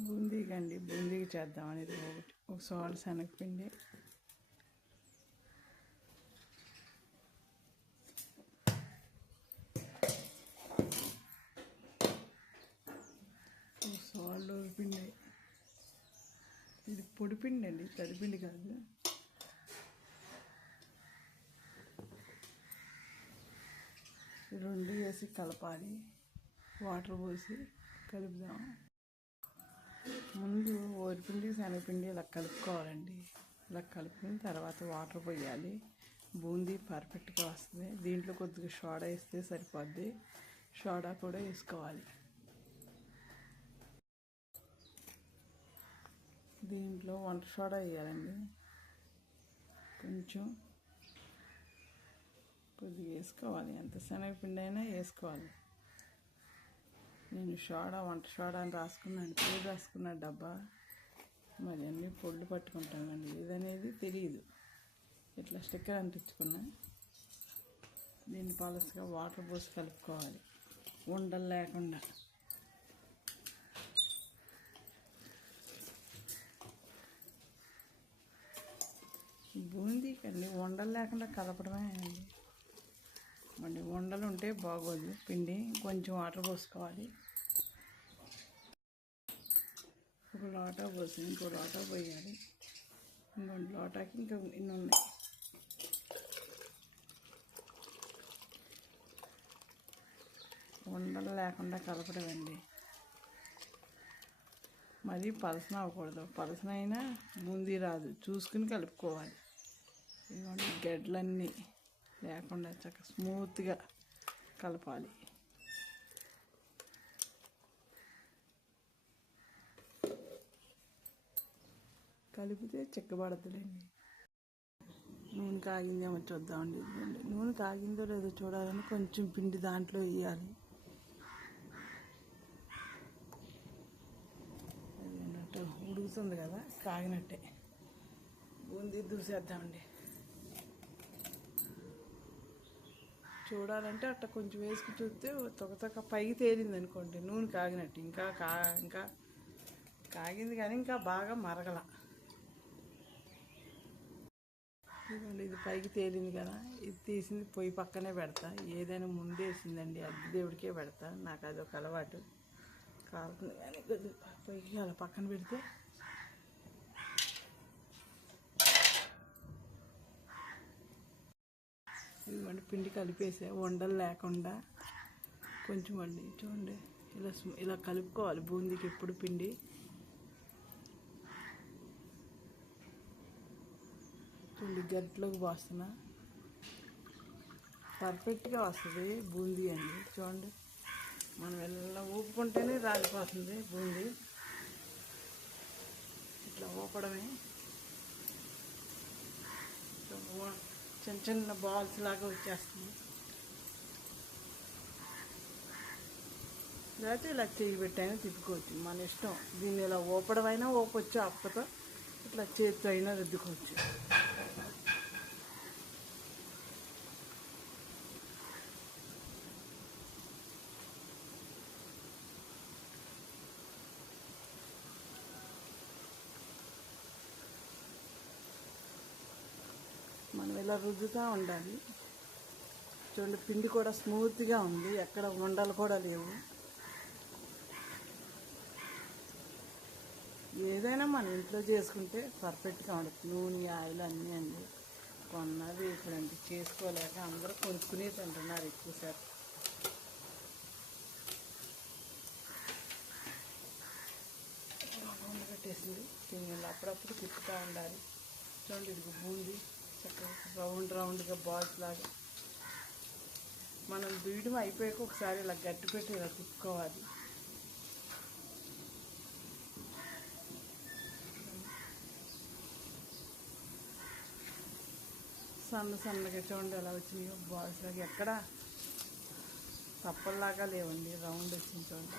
బూందీకి అండి బూందీకి చేద్దాం అనేది ఒకటి. ఒక సాల్ శనగపిండి. ఒక సాల్ పిండి. ఇది పొడిపిండి అండి తడిపిండి కాదు. రెండు వేసి కలపాలి. వాటర్ పోసి కలుపుదాం. ముందు వరిపిండి శనగపిండి ఇలా కలుపుకోవాలండి. ఇలా కలుపుకుని తర్వాత వాటర్ పోయాలి. బూందీ పర్ఫెక్ట్గా వస్తుంది. దీంట్లో కొద్దిగా సోడా వేస్తే సరిపోద్ది. సోడా కూడా వేసుకోవాలి. దీంట్లో వంట సోడా వేయాలండి. కొంచెం కొద్దిగా వేసుకోవాలి. ఎంత శనగపిండి అయినా వేసుకోవాలి. నేను సోడా వంట సోడా అని రాసుకున్నాను పేరు రాసుకున్న డబ్బా. మరి అన్ని పొళ్ళు పట్టుకుంటామండి ఏదనేది తెలియదు ఇట్లా స్టిక్కర్ అంటించుకున్నా దీన్ని పాలసీగా వాటర్ పోసి కలుపుకోవాలి. ఉండలు లేకుండా. బూందీకండి. ఉండలు లేకుండా కలపడమే అండి. మళ్ళీ ఉండలు ఉంటే బాగోదు. పిండి కొంచెం వాటర్ పోసుకోవాలి. ఒక లోటా పోసి ఇంకో లోటా పోయాలి. ఇంకో లోటాకి ఇంకా ఇన్ని ఉన్నాయి. ఉండలు లేకుండా కలపడమండి. మరి పలసన అవ్వకూడదు. పలసన అయినా బూందీ రాదు. చూసుకుని కలుపుకోవాలి. ఇదిగోండి గడ్డలన్నీ లేకుండా చక్కగా స్మూత్గా కలపాలి. కలిపితే చెక్కబడతలేండి నూనె కాగిందేమో చూద్దామండి. నూనె కాగిందో లేదో చూడాలని కొంచెం పిండి దాంట్లో వేయాలి. అది అన్నట్టు ఉడుకుతుంది కదా కాగినట్టే. బూందీ దూసేద్దామండి. చూడాలంటే అట్లా కొంచెం వేసుకు చూస్తే తొకతొక పైకి తేలింది అనుకోండి నూనె కాగినట్టు. ఇంకా కా ఇంకా కాగింది కానీ ఇంకా బాగా మరగల. ఇదిగోండి ఇది పైకి తేలింది కదా ఇది తీసింది పొయ్యి పక్కనే పెడతా. ఏదైనా ముందేసిందండి అద్దె దేవుడికే పెడతా. నాకు అది ఒక అలవాటు. కాలుతుంది కానీ పొయ్యి పొయ్యికి అలా పక్కన పెడితే ఇదిగోండి పిండి కలిపేసా. వండలు లేకుండా కొంచెం అండి చూడండి ఇలా ఇలా కలుపుకోవాలి బూందీకి ఎప్పుడు పిండి. చూడండి గట్లోకి పోస్తున్నా పర్ఫెక్ట్గా వస్తుంది బూందీ అండి. చూడండి మనం ఎలా ఊపుకుంటేనే రాలిపోతుంది బూందీ. ఇట్లా ఊపడమే. చిన్న చిన్న బాల్స్ లాగా వచ్చేస్తుంది లేకపోతే ఇలా చేయి పెట్టైనా తిప్పుకోవచ్చు. మన ఇష్టం. దీన్ని ఇలా ఊపడం అయినా ఊపొచ్చు అప్పతో ఇట్లా చేతితో అయినా రుద్దుకోవచ్చు మనం ఇలా రుద్దుతూ ఉండాలి. చూడండి పిండి కూడా స్మూత్గా ఉంది. ఎక్కడ ఉండలు కూడా లేవు. ఏదైనా మన ఇంట్లో చేసుకుంటే పర్ఫెక్ట్గా ఉండదు నూనె ఆయిల్ అన్నీ అండి. కొన్నది ఇప్పుడంటే చేసుకోలేక అందరూ కొనుక్కునే తింటున్నారు ఎక్కువ శాతం నూనె దీన్ని అప్పుడప్పుడు తిప్పుతూ ఉండాలి. చూడండి ఇది బూంది. చక్కగా రౌండ్ రౌండ్గా బాల్స్ లాగా. మనం దూయడం అయిపోయాక ఒకసారి ఇలా గట్టి పెట్టి ఇలా తిప్పుకోవాలి. సన్న సన్నగా చూడండి ఎలా వచ్చినాయో బాల్స్ లాగా. ఎక్కడ తప్పల్లాగా లేవండి రౌండ్ వచ్చింది చూడండి.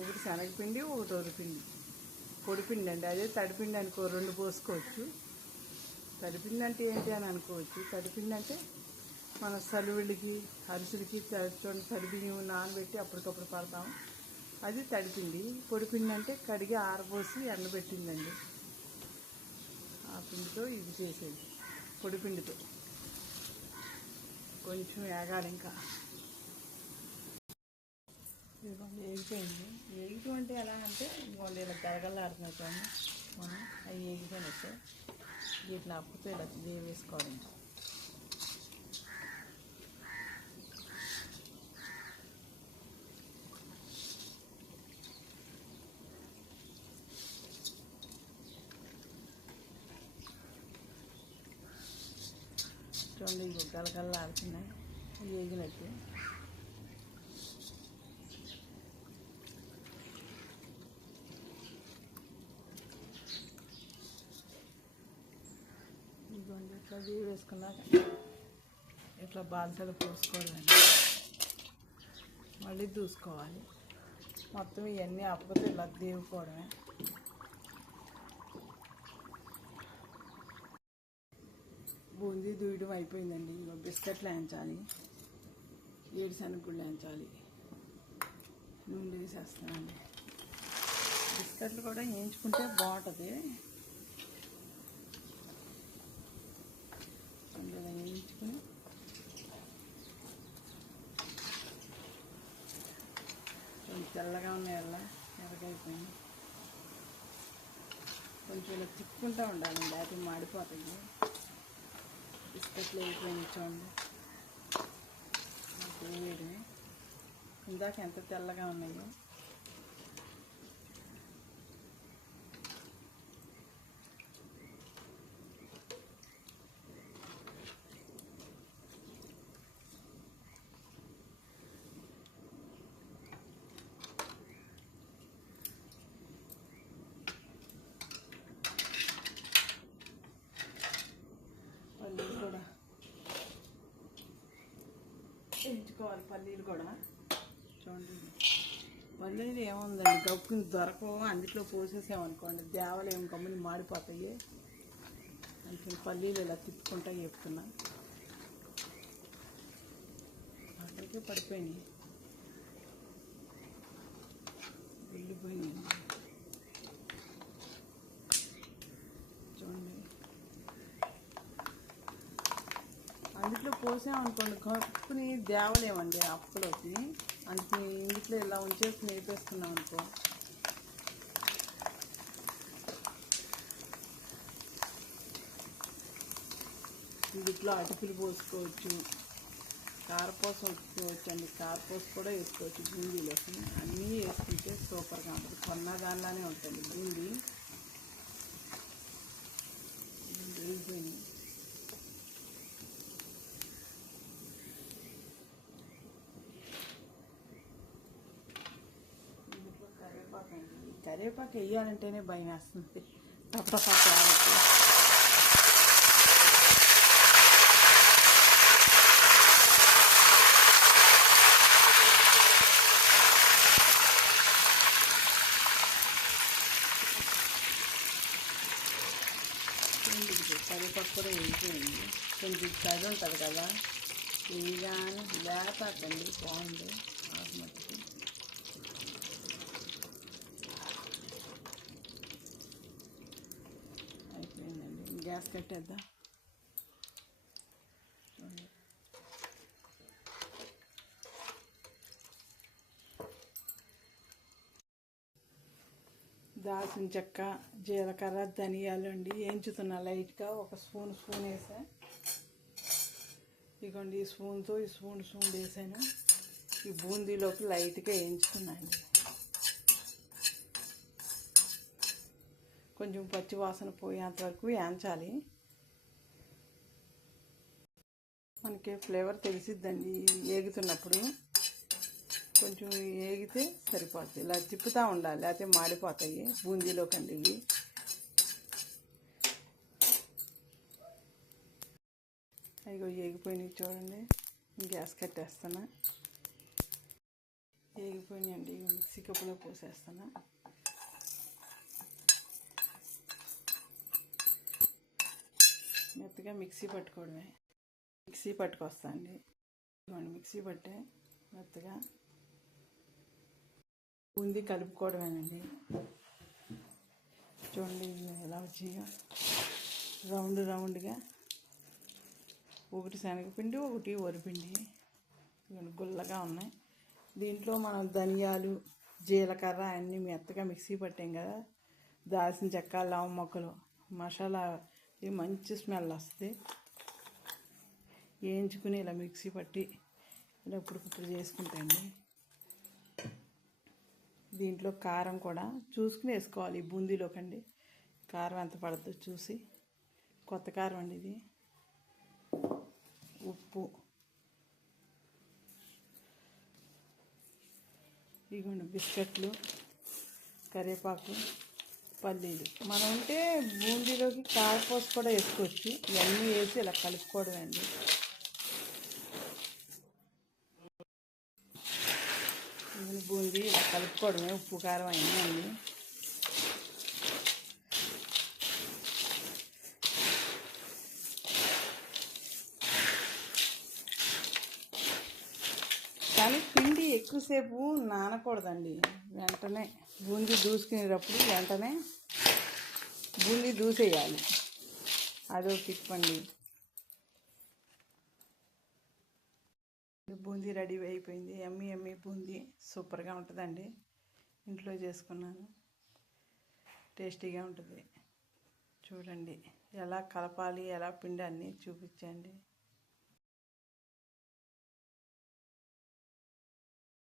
ఒకటి శనగపిండి ఒకటి ఒరిపిండి పొడిపిండి అండి అదే తడిపిండి అనుకో రెండు పోసుకోవచ్చు. తడిపిండి అంటే ఏంటి అని అనుకోవచ్చు. తడిపిండి అంటే మన సలువులకి అరిసెలకి చూడండి తడి నానబెట్టి అప్పటికప్పుడు పడతాం అది తడిపింది పొడిపిండి అంటే కడిగి ఆరబోసి ఎండబెట్టిందండి. ఆ పిండితో ఇది చేసేది పొడిపిండితో. కొంచెం వేగాలి ఇంకా. ఇదిగోండి వేగిపోయింది అంటే ఎలా అంటే ఇదిగోండి ఇలా గలగలాడుతున్నాయి మనం అవి వేగిపోయినట్టు వీటిని అప్పుతో ఇలా వేసుకోవడం ఇంకా చూడండి ఇవి గలగల్లా ఆడుతున్నాయి ఇవి వేగినట్టు ఇదిగోండి ఇట్లా వేడి వేసుకున్నాక ఇట్లా బాల్సలు పోసుకోవాలండి మళ్ళీ దూసుకోవాలి. మొత్తం ఇవన్నీ ఆపకపోతే ఇలా దేవుకోవడమే. బూందీ దూయడం అయిపోయిందండి. ఇగో బిస్కెట్లు వేయించాలి. ఏడు శనగగుళ్ళు వేయించాలి. నూనె వేసేస్తానండి బిస్కెట్లు కూడా వేయించుకుంటే బాగుంటుంది అందులో వేయించుకుని కొంచెం తెల్లగా ఉన్నాయి అలా ఎరగైపోయింది కొంచెం ఇలా తిప్పుకుంటూ ఉండాలి. అది మాడిపోతుంది. బిస్కెట్లు అయిపోయింది చూడండి వేడి ఇందాక ఎంత తెల్లగా ఉన్నాయో పల్లీలు కూడా వేయించుకోవాలి పల్లీలు కూడా. చూడండి. పల్లీలు ఏముందండి? గప్పుని దొరకవు. అందులో పోసేసామనుకోండి దేవలు ఏం గమ్ముని మాడిపోతాయి. అందుకని పల్లీలు ఇలా తిప్పుకుంటా చెప్తున్నా. అక్కడికే పడిపోయినాయి. వెళ్ళిపోయినాయి చూడండి అందులో పోసామనుకోండి కప్పుని దేవలేమండి అప్పులోకి. అంటే ఇంట్లో ఇలా ఉంచేసి నేపేస్తున్నాం అనుకో. ఇంట్లో అటుకులు పోసుకోవచ్చు కారపూస వేసుకోవచ్చు అండి కారపూస కూడా వేసుకోవచ్చు బూందీలోకి. అన్నీ వేసుకుంటే సూపర్గా ఉంటుంది. కొన్న దానిలానే ఉంటుంది. బూందీ ఇది వేగిపోయింది ఇందులో కరివేపాకు అండి కరివేపాకు వేయాలంటేనే భయం వేస్తుంది. తప్పపాకు కరివేపాకు కూడా వేగిపోయింది. కొంచెం కర్రీ ఉంటుంది కదా. వేయగానే లేపాకండి బాగుంది. గ్యాస్ కట్టేద్దాం. దాల్చిన చెక్క జీలకర్ర ధనియాలు అండి. వేయించుతున్నా లైట్గా. ఒక స్పూన్ స్పూన్ వేసా. ఇగోండి ఈ స్పూన్తో ఈ స్పూన్ స్పూన్ వేసాను. ఈ బూందీలోకి లైట్గా వేయించుకున్నాను కొంచెం పచ్చి వాసన పోయేంత వరకు వేయించాలి మనకి ఫ్లేవర్ తెలిసిద్దండి ఏగుతున్నప్పుడు. కొంచెం ఏగితే సరిపోతుంది ఇలా తిప్పుతూ ఉండాలి. లేకపోతే మాడిపోతాయి. బూందీలో కండి ఇవి అయ్యో ఏగిపోయినాయి చూడండి. గ్యాస్ కట్టేస్తాను ఏగిపోయినాయండి. మిక్సీ కప్పులో పోసేస్తాను మెత్తగా మిక్సీ పట్టుకోవడమే. మిక్సీ పట్టుకొస్తా అండి ఇదిగోండి మిక్సీ పట్టే మెత్తగా బూందీ కలుపుకోవడమేనండి. చూడండి ఎలా వచ్చాయో. రౌండ్ రౌండ్గా ఒకటి శనగపిండి ఒకటి వరిపిండి గుల్లగా ఉన్నాయి. దీంట్లో మనం ధనియాలు జీలకర్ర అన్నీ మెత్తగా మిక్సీ పట్టాం కదా. దాల్చిన చెక్క లవం మొక్కలు మసాలా ఇది మంచి స్మెల్ వస్తుంది. వేయించుకుని ఇలా మిక్సీ పట్టి ఇలా ఇప్పుడు చేసుకుంటాండి దీంట్లో కారం కూడా చూసుకుని వేసుకోవాలి బూందీలోకండి కారం ఎంత పడుతుందో చూసి. కొత్త కారం అండి ఇది. ఉప్పు. ఇగోండి బిస్కెట్లు కరివేపాకు. పల్లీలు మనం ఉంటే బూందీలోకి కారపూస కూడా వేసుకోవచ్చు. ఇవన్నీ వేసి ఇలా కలుపుకోవడం అండి. బూందీ ఇలా కలుపుకోవడమే. ఉప్పు కారం అయినా అండి కానీ పిండి ఎక్కువసేపు నానకూడదండి. వెంటనే బూందీ దూసుకునేటప్పుడు వెంటనే బూందీ దూసేయాలి. అదో తిప్పండి బూందీ రెడీ అయిపోయింది. ఎమ్మి ఎమ్మి బూందీ సూపర్గా ఉంటుందండి. ఇంట్లో చేసుకున్నాను. టేస్టీగా ఉంటుంది. చూడండి ఎలా కలపాలి ఎలా పిండి అన్నీ చూపించండి.